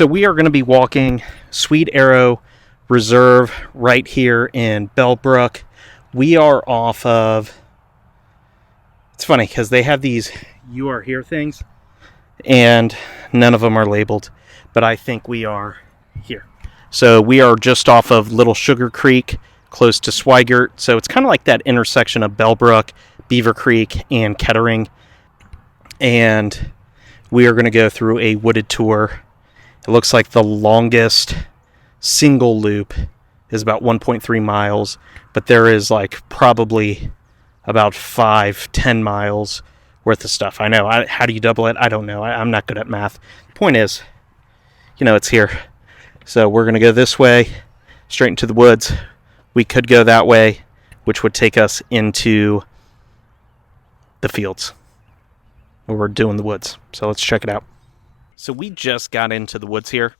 So we are going to be walking Sweet Arrow Reserve right here in Bellbrook. We are off of, it's funny because they have these "you are here" things and none of them are labeled, but I think we are here. So we are just off of Little Sugar Creek, close to Swigert. So it's kind of like that intersection of Bellbrook, Beavercreek, and Kettering. And we are going to go through a wooded tour. It looks like the longest single loop is about 1.3 miles, but there is like probably about 5-10 miles worth of stuff. I know. How do you double it? I don't know. I'm not good at math. The point is, it's here. So we're going to go this way, straight into the woods. We could go that way, which would take us into the fields where we're doing the woods. So let's check it out. So we just got into the woods here.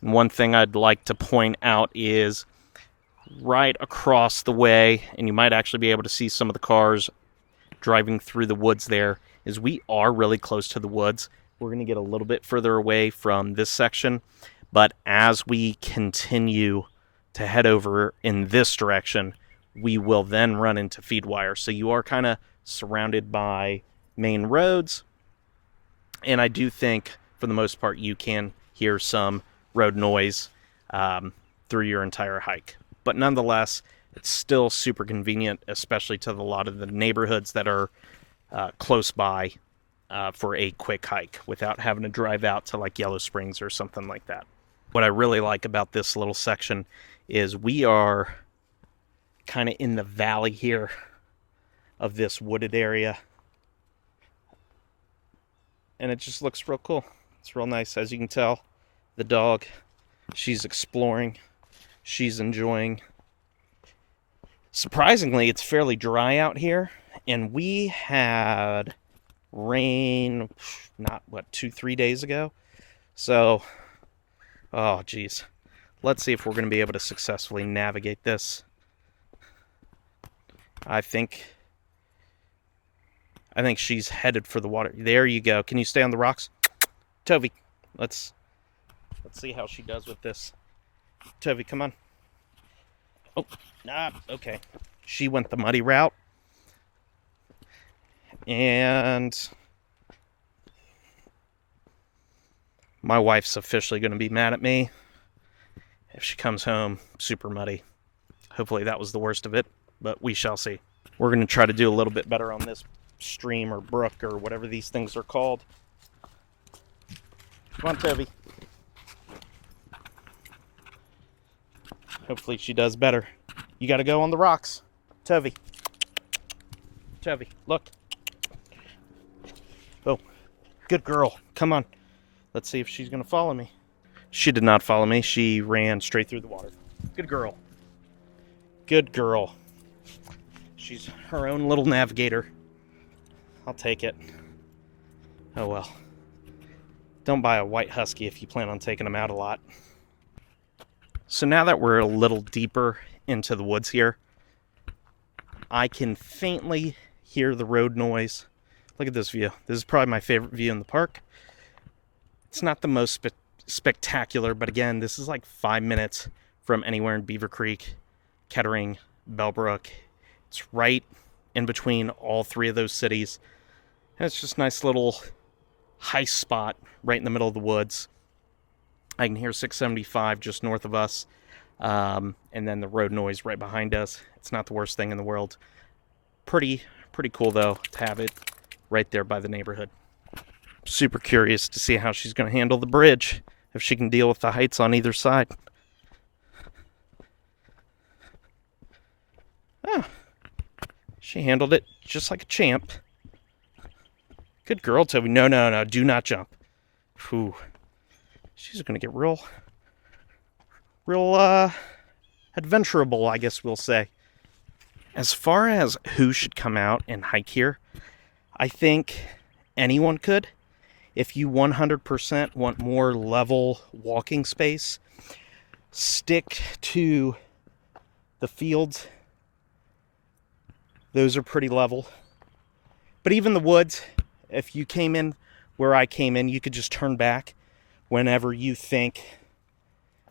And one thing I'd like to point out is right across the way, and you might actually be able to see some of the cars driving through the woods there, is we are really close to the woods. We're going to get a little bit further away from this section, but as we continue to head over in this direction, we will then run into feed wire. So you are kind of surrounded by main roads, and I do think for the most part you can hear some road noise through your entire hike. But nonetheless, it's still super convenient, especially to a lot of the neighborhoods that are close by for a quick hike without having to drive out to like Yellow Springs or something like that. What I really like about this little section is we are kind of in the valley here of this wooded area. And it just looks real cool. It's real nice. As you can tell, the dog, she's exploring. She's enjoying. Surprisingly, it's fairly dry out here. And we had rain, 2-3 days ago. So, oh geez. Let's see if we're going to be able to successfully navigate this. I think she's headed for the water. There you go. Can you stay on the rocks? Torvi, let's see how she does with this. Torvi, come on. Oh, okay. She went the muddy route. And my wife's officially going to be mad at me if she comes home super muddy. Hopefully that was the worst of it, but we shall see. We're going to try to do a little bit better on this stream or brook or whatever these things are called. Come on, Torvi. Hopefully she does better. You got to go on the rocks. Torvi. Torvi, look. Oh, good girl. Come on. Let's see if she's going to follow me. She did not follow me. She ran straight through the water. Good girl. Good girl. She's her own little navigator. I'll take it. Oh well. Don't buy a white husky if you plan on taking them out a lot. So now that we're a little deeper into the woods here, I can faintly hear the road noise. Look at this view. This is probably my favorite view in the park. It's not the most spectacular, but again, this is like 5 minutes from anywhere in Beavercreek, Kettering, Bellbrook. It's right in between all three of those cities. And it's just a nice little high spot right in the middle of the woods. I can hear 675 just north of us, and then the road noise right behind us. It's not the worst thing in the world. Pretty cool, though, to have it right there by the neighborhood. Super curious to see how she's going to handle the bridge, if she can deal with the heights on either side. Oh, she handled it just like a champ. Good girl, Toby. No, do not jump. Whew. She's going to get real adventurable, I guess we'll say. As far as who should come out and hike here, I think anyone could. If you 100% want more level walking space, stick to the fields. Those are pretty level. But even the woods, if you came in where I came in, you could just turn back whenever you think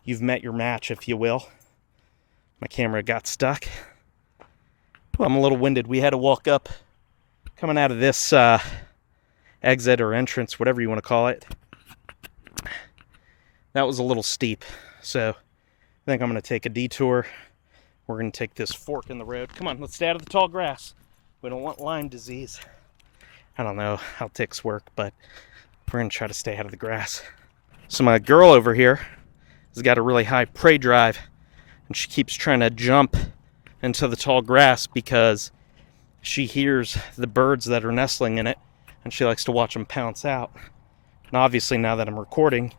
you've met your match, if you will. My camera got stuck. Well, I'm a little winded. We had to walk up, coming out of this exit or entrance, whatever you want to call it. That was a little steep, so I think I'm going to take a detour. We're going to take this fork in the road. Come on, let's stay out of the tall grass. We don't want Lyme disease. I don't know how ticks work, but we're going to try to stay out of the grass. So my girl over here has got a really high prey drive, and she keeps trying to jump into the tall grass because she hears the birds that are nestling in it, and she likes to watch them pounce out. And obviously, now that I'm recording,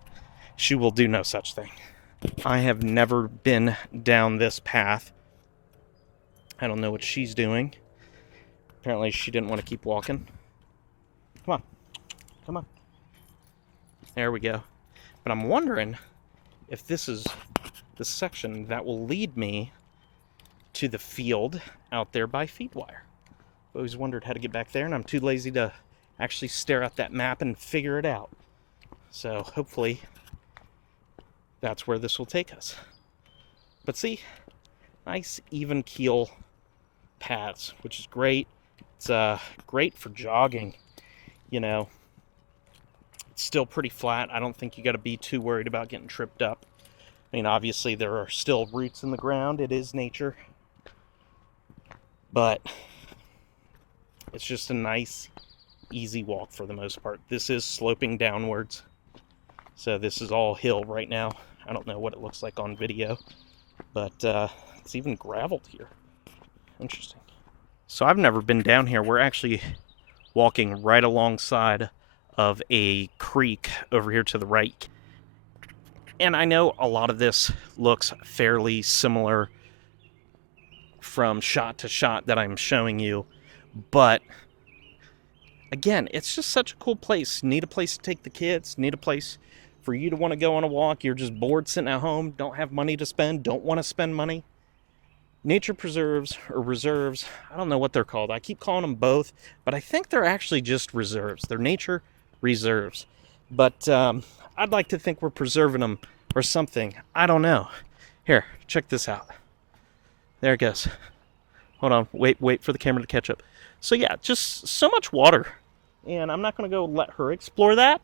she will do no such thing. I have never been down this path. I don't know what she's doing. Apparently, she didn't want to keep walking. Come on. Come on. There we go. But I'm wondering if this is the section that will lead me to the field out there by feed wire. I've always wondered how to get back there, and I'm too lazy to actually stare at that map and figure it out. So hopefully that's where this will take us. But see, nice even keel paths, which is great. It's great for jogging. You know, it's still pretty flat. I don't think you got to be too worried about getting tripped up. I mean, obviously there are still roots in the ground. It is nature. But it's just a nice, easy walk for the most part. This is sloping downwards. So this is all hill right now. I don't know what it looks like on video, but it's even graveled here. Interesting. So I've never been down here. We're actually walking right alongside of a creek over here to the right. And I know a lot of this looks fairly similar from shot to shot that I'm showing you, but again, it's just such a cool place. Need a place to take the kids, need a place for you to want to go on a walk. You're just bored sitting at home, don't have money to spend, don't want to spend money. Nature preserves or reserves, I don't know what they're called. I keep calling them both, but I think they're actually just reserves. They're nature reserves. But I'd like to think we're preserving them or something. I don't know. Here, check this out. There it goes. Hold on, wait for the camera to catch up. So yeah, just so much water. And I'm not going to go let her explore that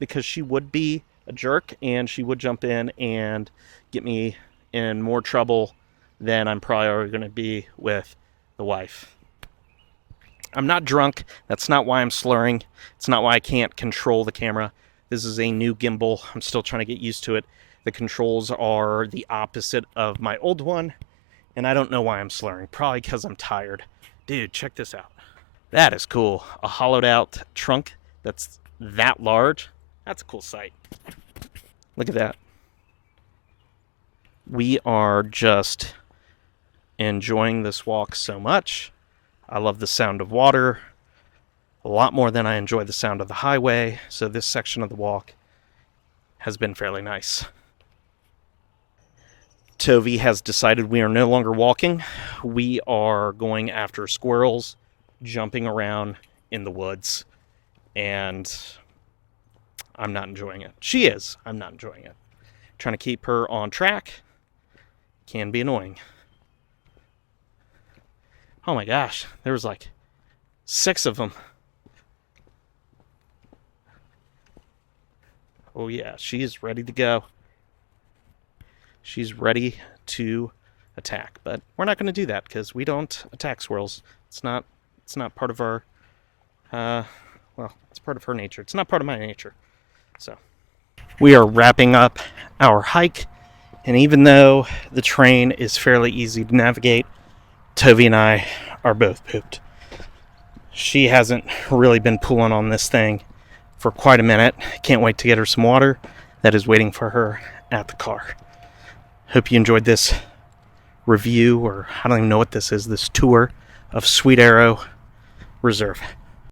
because she would be a jerk and she would jump in and get me in more trouble than I'm probably going to be with the wife. I'm not drunk. That's not why I'm slurring. It's not why I can't control the camera. This is a new gimbal. I'm still trying to get used to it. The controls are the opposite of my old one, and I don't know why I'm slurring. Probably because I'm tired. Dude, check this out. That is cool. A hollowed out trunk that's that large. That's a cool sight. Look at that. We are just enjoying this walk so much. I love the sound of water a lot more than I enjoy the sound of the highway, so this section of the walk has been fairly nice. Torvi has decided we are no longer walking. We are going after squirrels, jumping around in the woods, and I'm not enjoying it. She is. I'm not enjoying it. Trying to keep her on track can be annoying. Oh my gosh, there was like 6 of them. Oh yeah, she's ready to go. She's ready to attack, but we're not going to do that because we don't attack squirrels. It's not part of our, well, it's part of her nature. It's not part of my nature. So we are wrapping up our hike, and even though the terrain is fairly easy to navigate, Torvi and I are both pooped. She hasn't really been pulling on this thing for quite a minute. Can't wait to get her some water that is waiting for her at the car. Hope you enjoyed this review, or I don't even know what this is, this tour of Sweet Arrow Reserve.